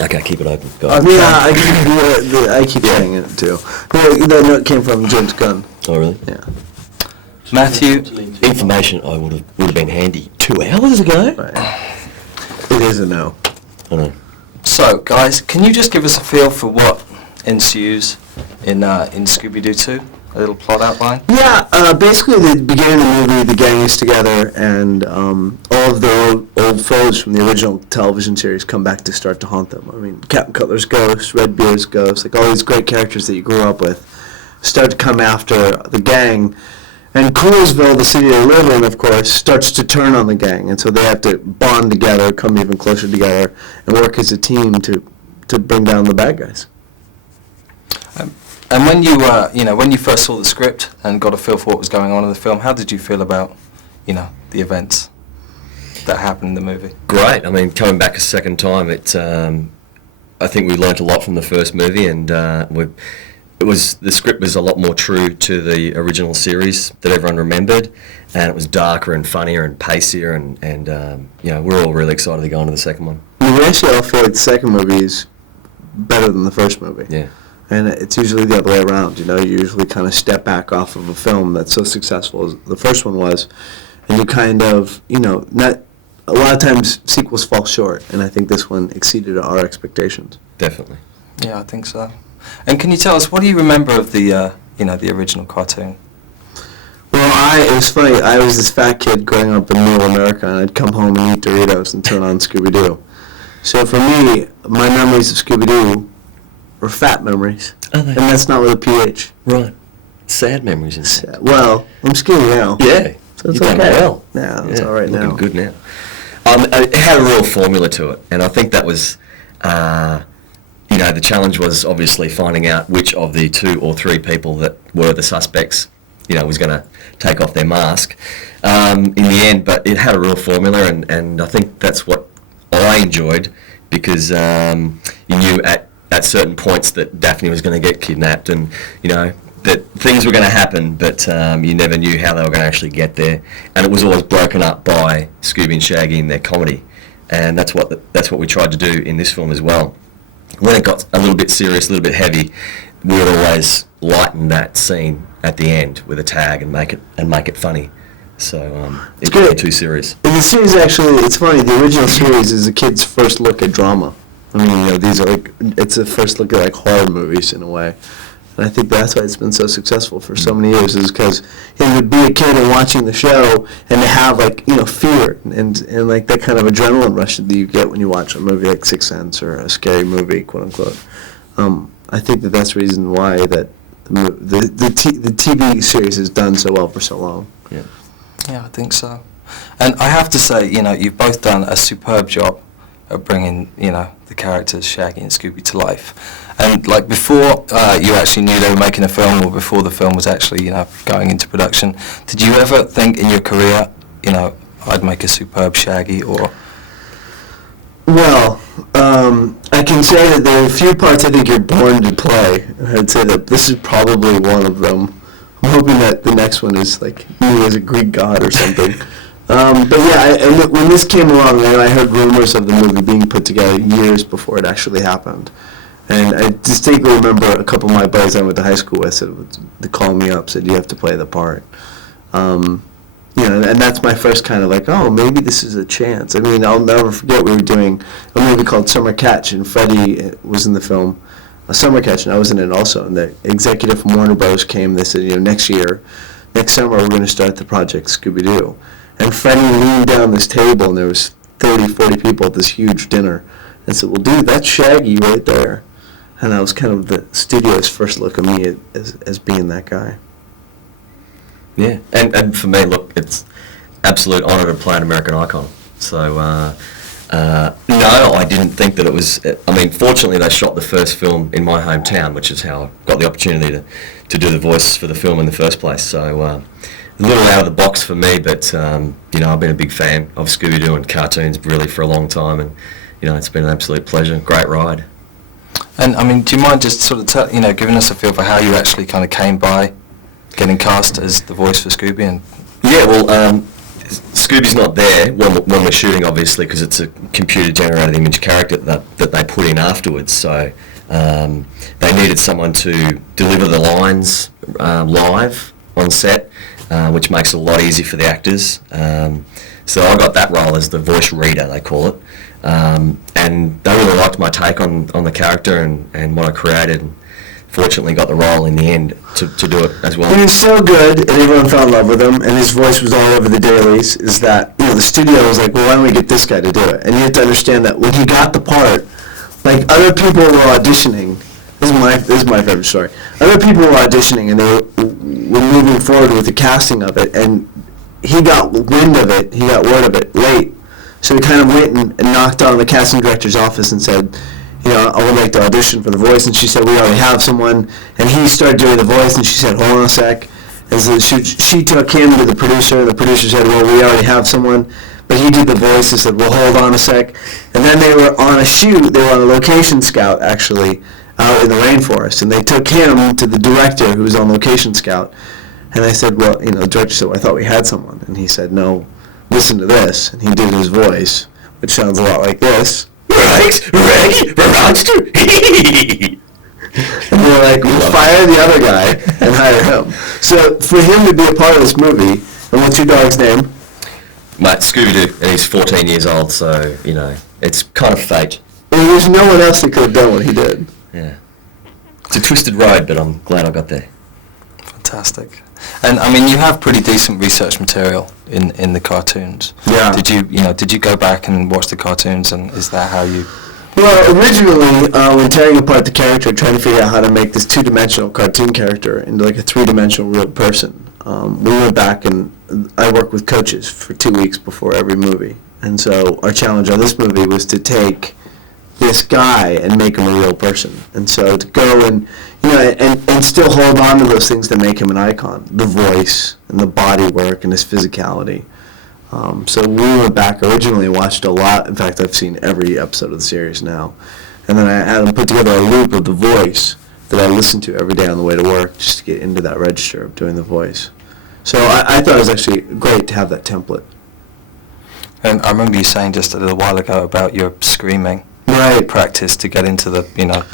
Okay, keep it open. Go I on. mean, I keep saying it too. The note came from James Gunn. Oh, really? Yeah. Matthew, Information I would have been handy 2 hours ago. Right. It is a no. I know. so guys, can you just give us a feel for what ensues in Scooby Doo 2? A little plot outline? Yeah, basically the beginning of the movie, the gang is together, and all of the old foes from the original television series come back to start to haunt them. I mean, Captain Cutler's ghost, Redbeard's ghost, like all these great characters that you grew up with start to come after the gang. And Coolsville, the city they live in, of course, starts to turn on the gang, and so they have to bond together, come even closer together, and work as a team to bring down the bad guys. And when you when you first saw the script and got a feel for what was going on in the film, how did you feel about, the events that happened in the movie? Great. I mean, coming back a second time, I think we learnt a lot from the first movie, and the script was a lot more true to the original series that everyone remembered, and it was darker and funnier and pacier, and we're all really excited to go on to the second one. We actually all feel like the second movie is better than the first movie. Yeah. And it's usually the other way around, you usually kind of step back off of a film that's so successful as the first one was, and you kind of, not, a lot of times sequels fall short, and I think this one exceeded our expectations. Definitely. Yeah, I think so. And can you tell us, what do you remember of the original cartoon? Well, it was funny, I was this fat kid growing up in middle America, and I'd come home and eat Doritos and turn on Scooby Doo. So for me, my memories of Scooby Doo were fat memories, and that's not with a PH. Right. Sad memories instead. Well, I'm skinny now. Yeah. So it's You've done okay. well. Yeah, it's all right now. Looking good now. It had a real formula to it, and I think that was, the challenge was obviously finding out which of the 2 or 3 people that were the suspects, was going to take off their mask in the end. But it had a real formula, and I think that's what I enjoyed, because you knew at certain points that Daphne was going to get kidnapped, and that things were going to happen, but you never knew how they were going to actually get there, and it was always broken up by Scooby and Shaggy in their comedy, and that's what we tried to do in this film as well. When it got a little bit serious, a little bit heavy, we would always lighten that scene at the end with a tag and make it funny. So it's good. Too serious. And the series actually, it's funny. The original series is a kid's first look at drama. I mean, these are it's a first look at horror movies in a way. And I think that's why it's been so successful for so many years, is because it would be a kid and watching the show and to have fear and that kind of adrenaline rush that you get when you watch a movie like Sixth Sense or a scary movie, quote unquote. I think that's the reason why that the TV series has done so well for so long. Yeah. Yeah, I think so. And I have to say, you've both done a superb job of bringing, the characters Shaggy and Scooby to life. And before you actually knew they were making a film, or before the film was actually, going into production, did you ever think in your career, I'd make a superb Shaggy, or? Well, I can say that there are a few parts I think you're born to play. I'd say that this is probably one of them. I'm hoping that the next one is me as a Greek god or something. But yeah, when this came along, I heard rumors of the movie being put together years before it actually happened. And I distinctly remember a couple of my buddies I went to high school with they called me up, said, you have to play the part. And that's my first kind of oh, maybe this is a chance. I mean, I'll never forget we were doing a movie called Summer Catch, and Freddie was in the film Summer Catch, and I was in it also. And the executive from Warner Bros. Came, they said, next summer we're going to start the project Scooby Doo. And Freddie leaned down this table, and there was 30, 40 people at this huge dinner. And said, well, dude, that's Shaggy right there. And that was kind of the studio's first look at me as being that guy. Yeah, and for me, look, it's absolute honour to play an American icon. So, no, I didn't think that it was. I mean, fortunately, they shot the first film in my hometown, which is how I got the opportunity to do the voice for the film in the first place. So, a little out of the box for me, but I've been a big fan of Scooby Doo and cartoons really for a long time, and it's been an absolute pleasure. Great ride. And I mean, do you mind just sort of giving us a feel for how you actually kind of came by getting cast as the voice for Scooby? And yeah, well, Scooby's not there when we're shooting, obviously, because it's a computer-generated image character that they put in afterwards. So they needed someone to deliver the lines live on set, which makes it a lot easier for the actors. So I got that role as the voice reader, they call it. And they really liked my take on the character and what I created. And fortunately got the role in the end to do it as well. He was so good, and everyone fell in love with him, and his voice was all over the dailies, is that, the studio was like, well, why don't we get this guy to do it? And you have to understand that when he got the part, like, other people were auditioning. This is my favorite story. Other people were auditioning, and they were moving forward with the casting of it, and he got wind of it, he got word of it late. So he kind of went and knocked on the casting director's office and said, I would like to audition for the voice. And she said, we already have someone. And he started doing the voice, and she said, hold on a sec. And so she took him to the producer, and the producer said, well, we already have someone. But he did the voice and said, well, hold on a sec. And then they were on a shoot. They were on a location scout, actually, out in the rainforest. And they took him to the director who was on location scout. And I said, well, the director said, well, I thought we had someone. And he said, no, listen to this. And he did his voice, which sounds a lot like this. Right, ready, monster. And they're like, we'll fire the other guy and hire him. So for him to be a part of this movie, and what's your dog's name? Mate, Scooby Doo, and he's 14 years old, so, it's kind of fate. And there's no one else that could have done what he did. Yeah. It's a twisted road, but I'm glad I got there. Fantastic. And I mean, you have pretty decent research material in the cartoons. Yeah. Did you go back and watch the cartoons, and is that how you? Well, originally, when tearing apart the character, trying to figure out how to make this two-dimensional cartoon character into like a three-dimensional real person, we went back and I worked with coaches for 2 weeks before every movie. And so our challenge on this movie was to take this guy and make him a real person. And so to go and and still hold on to those things that make him an icon, the voice and the body work and his physicality. So we went back originally and watched a lot. In fact, I've seen every episode of the series now. And then I had them put together a loop of the voice that I listened to every day on the way to work just to get into that register of doing the voice. So I thought it was actually great to have that template. And I remember you saying just a little while ago about your screaming. Right. Practice to get into the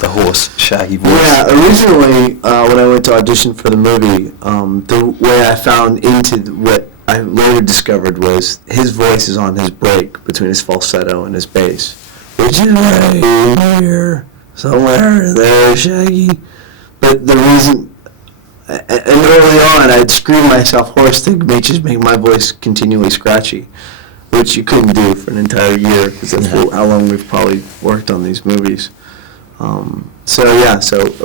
hoarse, shaggy voice. Yeah, originally when I went to audition for the movie, the way I found into what I later discovered was his voice is on his break between his falsetto and his bass, which is right here, somewhere there, Shaggy. But the reason, and early on, I'd scream myself hoarse to just make my voice continually scratchy, which you couldn't do for an entire year, because that's how long we've probably worked on these movies. So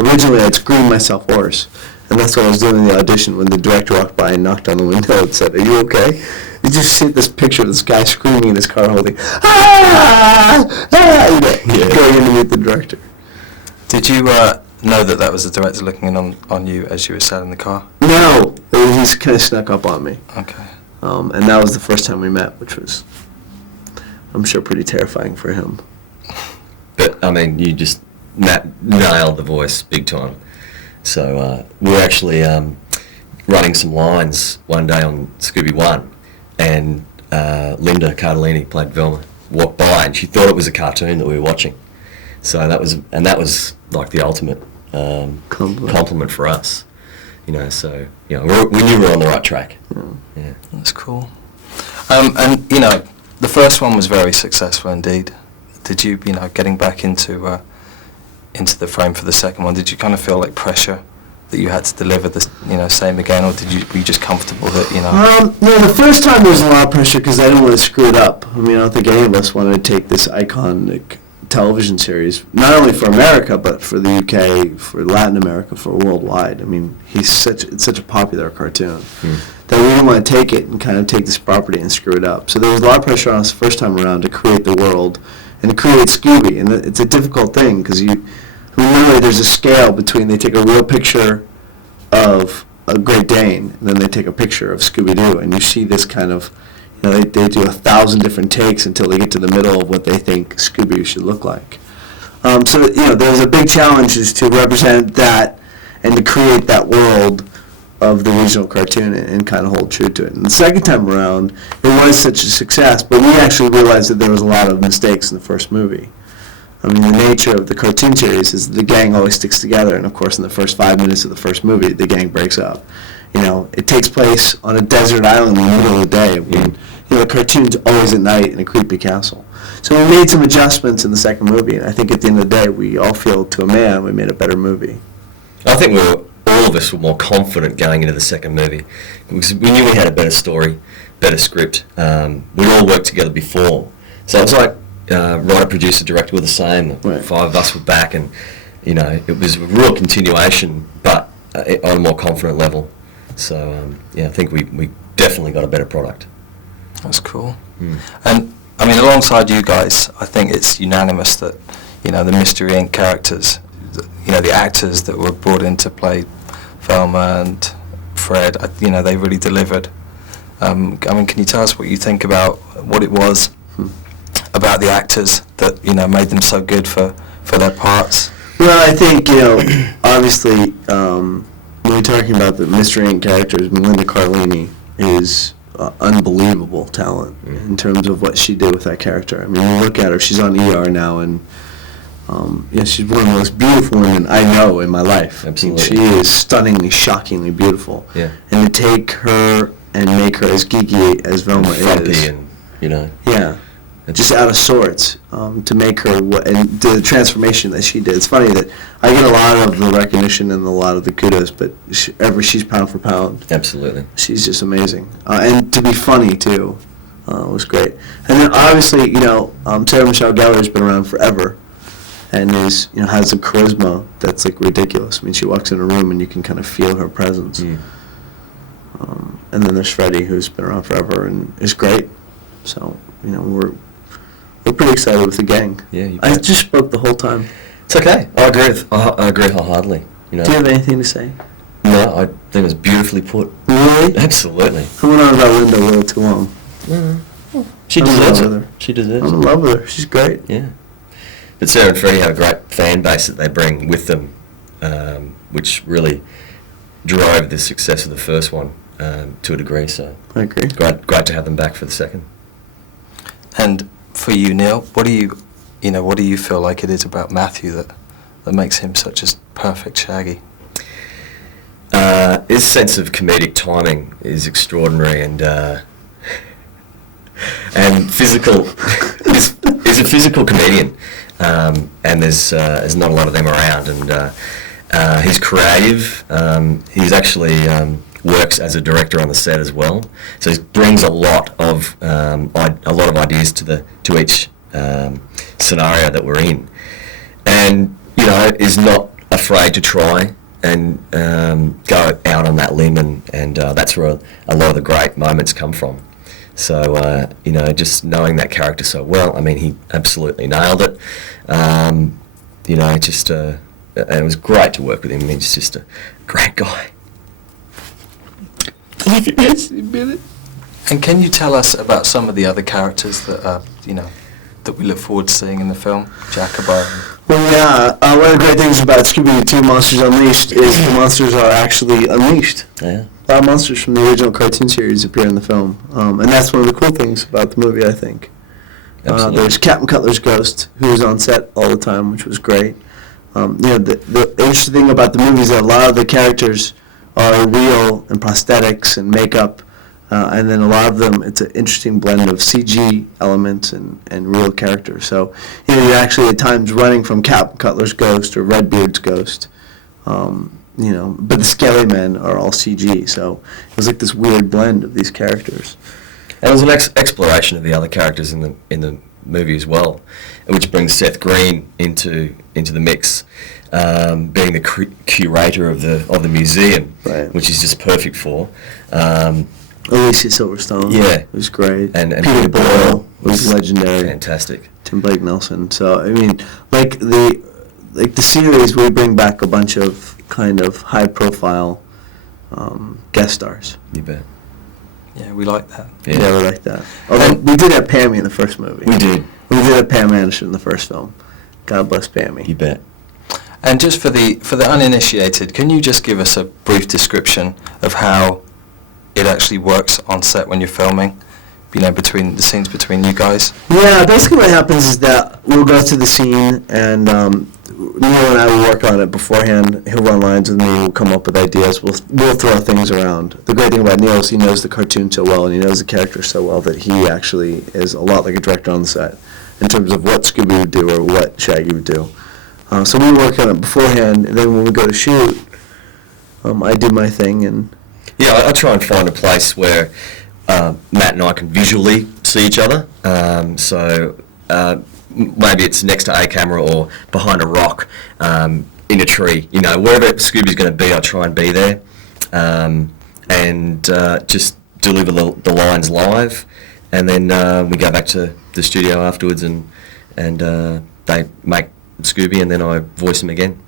originally I'd scream myself hoarse, and that's what I was doing in the audition when the director walked by and knocked on the window and said, "Are you okay?" You just see this picture of this guy screaming in his car holding, going in to meet the director. Did you know that was the director looking in on you as you were sat in the car? No, he's kind of snuck up on me. Okay. And that was the first time we met, which was, I'm sure, pretty terrifying for him. But, I mean, you just nailed the voice big time. So we were actually running some lines one day on Scooby 1, and Linda Cardellini played Velma, walked by, and she thought it was a cartoon that we were watching. So that was like the ultimate compliment for us. So we knew we were on the right track. Yeah. That's cool. And the first one was very successful indeed. Did you, getting back into the frame for the second one, did you kind of feel like pressure that you had to deliver the same again, or were you just comfortable that the first time there was a lot of pressure because I didn't want to screw it up. I mean, I don't think any of us wanted to take this iconic television series, not only for America, but for the UK, for Latin America, for worldwide. I mean, it's such a popular cartoon that we didn't want to take it and kind of take this property and screw it up. So there was a lot of pressure on us the first time around to create the world and to create Scooby. And it's a difficult thing because remember there's a scale between they take a real picture of a Great Dane and then they take a picture of Scooby Doo, and you see this kind of, they do 1,000 different takes until they get to the middle of what they think Scooby should look like. So there's a big challenge is to represent that and to create that world of the original cartoon and kind of hold true to it. And the second time around, it was such a success, but we actually realized that there was a lot of mistakes in the first movie. I mean, the nature of the cartoon series is the gang always sticks together, and of course in the first 5 minutes of the first movie, the gang breaks up. You know, it takes place on a desert island in the middle of the day. When, you know, the cartoon's always at night in a creepy castle. So we made some adjustments in the second movie, and I think at the end of the day, we all feel to a man we made a better movie. I think all of us were more confident going into the second movie because we knew we had a better story, better script. We'd all worked together before, so it was like writer, producer, director were the same. Right. 5 of us were back, and you know it was a real continuation, but on a more confident level. So yeah, I think we definitely got a better product. That's cool. And I mean, alongside you guys, I think it's unanimous that, you know, the Mystery Inc. characters, you know, the actors that were brought in to play Velma and Fred, you know, they really delivered. I mean, can you tell us what you think about what it was about the actors that, you know, made them so good for their parts? Well, I think, you know, obviously, when we're talking about the Mystery Inc. characters, Melinda Carlini is unbelievable talent in terms of what she did with that character. I mean, you look at her, she's on ER now, and yeah, she's one of the most beautiful women I know in my life. Absolutely. She is stunningly, shockingly beautiful. Yeah. And to take her and make her as geeky as Velma Frumpy is. and, you know. Yeah. Just out of sorts, to make her, and the transformation that she did. It's funny that I get a lot of the recognition and a lot of the kudos, but she's pound for pound. Absolutely. She's just amazing. And to be funny, too, was great. And then, obviously, you know, Sarah Michelle Gellar's been around forever and is, you know, has a charisma that's, like, ridiculous. I mean, she walks in a room and you can kind of feel her presence. And then there's Freddie, who's been around forever and is great. So, you know, we're pretty excited with the gang. Yeah, you I bet. just spoke the whole time. It's okay. I agree wholeheartedly. You know. Do you have anything to say? No, I think it was beautifully put. Really? Absolutely. I went on about Linda a little too long. She I'm in deserves love with it. her. She deserves I'm in it. love with her. She's great. Yeah. But Sarah and Freddie have a great fan base that they bring with them, which really drove the success of the first one to a degree. So I agree. great to have them back for the second. And for you, Neil, what do you feel like it is about Matthew that makes him such a perfect Shaggy? His sense of comedic timing is extraordinary, and physical. He's a physical comedian, and there's not a lot of them around. And he's creative. He's actually works as a director on the set as well, so he brings a lot of ideas to each scenario that we're in, and you know is not afraid to try and go out on that limb, and that's where a lot of the great moments come from. So you know, just knowing that character so well, I mean, he absolutely nailed it. You know, just and it was great to work with him. He's just a great guy. Yes, you did it. And can you tell us about some of the other characters that that we look forward to seeing in the film? Jacobo. Well, yeah, one of the great things about Scooby Doo Monsters Unleashed is the monsters are actually unleashed. Yeah. A lot of monsters from the original cartoon series appear in the film, and that's one of the cool things about the movie, I think. Absolutely. There's Captain Cutler's ghost, who was on set all the time, which was great. You know, the interesting thing about the movie is that a lot of the characters are real and prosthetics and makeup, and then a lot of them, it's an interesting blend of CG elements and real characters. So, you know, you're actually at times running from Captain Cutler's ghost or Redbeard's ghost, you know, but the Skelly Men are all CG, so it was like this weird blend of these characters. And there's an exploration of the other characters in the movie as well, which brings Seth Green into the mix, being the curator of the museum, Right. which is just perfect for. Alicia Silverstone, Yeah. was great. And Peter Boyle was legendary. Fantastic. Tim Blake Nelson. So I mean, like the series, we bring back a bunch of kind of high profile guest stars. You bet. Yeah, we like that. Yeah, we like that. Although we did have Pammy in the first movie. We did. We did have Pam Anderson in the first film. God bless Pammy. You bet. And just for the uninitiated, can you just give us a brief description of how it actually works on set when you're filming? Between the scenes between you guys? Yeah, basically what happens is that we'll go to the scene, and Neil and I will work on it beforehand. He'll run lines with me, we'll come up with ideas, we'll throw things around. The great thing about Neil is he knows the cartoon so well, and he knows the character so well that he actually is a lot like a director on the set in terms of what Scooby would do or what Shaggy would do. So we work on it beforehand, and then when we go to shoot, I do my thing. And yeah, I try and find a place where Matt and I can visually see each other. Maybe it's next to a camera or behind a rock, in a tree. Wherever Scooby's going to be, I try and be there, and just deliver the lines live, and then we go back to the studio afterwards, and they make Scooby, and then I voice him again.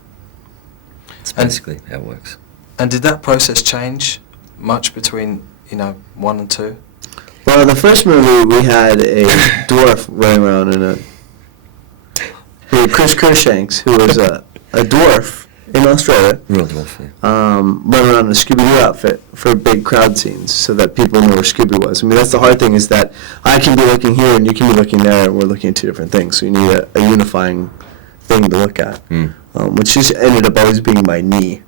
That's basically how it works. And did that process change much between 1 and 2? Well, the first movie we had a dwarf running around in Chris Kershanks, who was a dwarf in Australia. Real dwarf, yeah. Running around in a Scooby Doo outfit for big crowd scenes so that people know where Scooby was. I mean, that's the hard thing, is that I can be looking here and you can be looking there, and we're looking at two different things. So you need a unifying thing to look at, which just ended up always being my knee.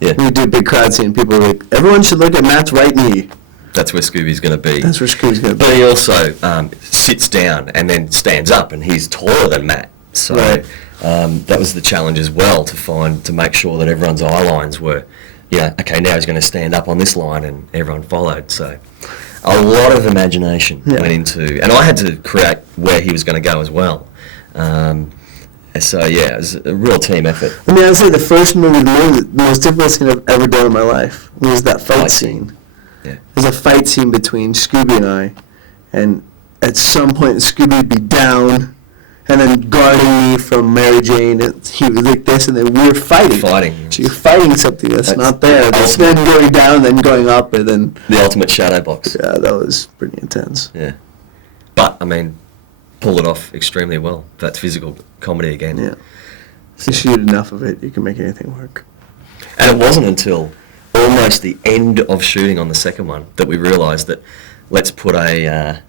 Yeah. We do a big crowd scene, people are like, everyone should look at Matt's right knee. That's where Scooby's going to be. That's where Scooby's going to be. But he also sits down and then stands up, and he's taller than Matt. So Right. that was the challenge as well, to make sure that everyone's eye lines were, okay, now he's going to stand up on this line, and everyone followed. So a lot of imagination went into, and I had to create where he was going to go as well. So yeah, it was a real team effort. I mean, I'd say the first movie, the most difficult scene I've ever done in my life was that fight scene. Yeah. There's a fight scene between Scooby and I, and at some point Scooby would be down and then guarding me from Mary Jane, and he was like this, and then we were fighting. So you're fighting something that's not there. That's then going down, then going up, and then... The ultimate shadow box. Yeah, that was pretty intense. Yeah. But, I mean, pull it off extremely well. That's physical comedy again. Yeah. If you shoot enough of it, you can make anything work. And it wasn't until almost the end of shooting on the second one that we realised that let's put an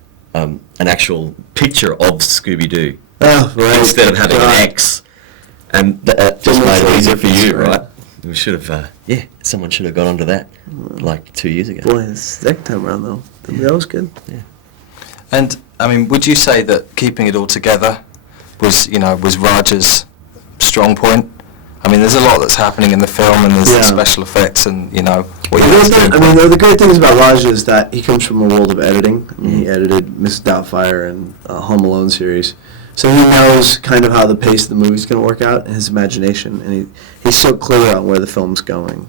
actual picture of Scooby Doo instead of having an X, and that just made it easier for you, right? We should have, someone should have got onto that like 2 years ago. Boy, the second time around though, that was good. Yeah. And I mean, would you say that keeping it all together was Raj's strong point? I mean, there's a lot that's happening in the film, and there's the special effects, and what you guys doing. I mean, the great things about Raj is that he comes from a world of editing. I mean, he edited Mrs. Doubtfire and Home Alone series, so he knows kind of how the pace of the movie's going to work out in his imagination, and he's so clear on where the film's going.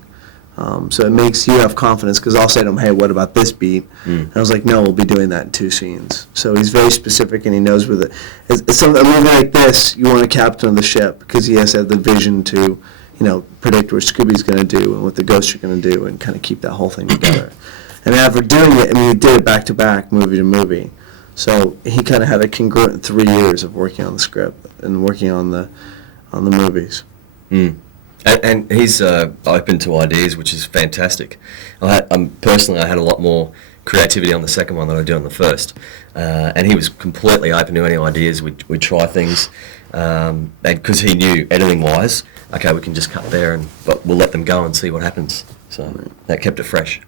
So it makes you have confidence, because I'll say to him, hey, what about this beat? And I was like, no, we'll be doing that in 2 scenes. So he's very specific, and he knows where a movie like this, you want a captain of the ship, because he has to have the vision to, predict what Scooby's going to do and what the ghosts are going to do, and kind of keep that whole thing together. And after doing it, we did it back to back, movie to movie. So he kind of had a congruent 3 years of working on the script and working on the movies. And he's open to ideas, which is fantastic. Personally, I had a lot more creativity on the second one than I did on the first. And he was completely open to any ideas. We'd try things. And because he knew, editing-wise, okay, we can just cut there, but we'll let them go and see what happens. So that kept it fresh.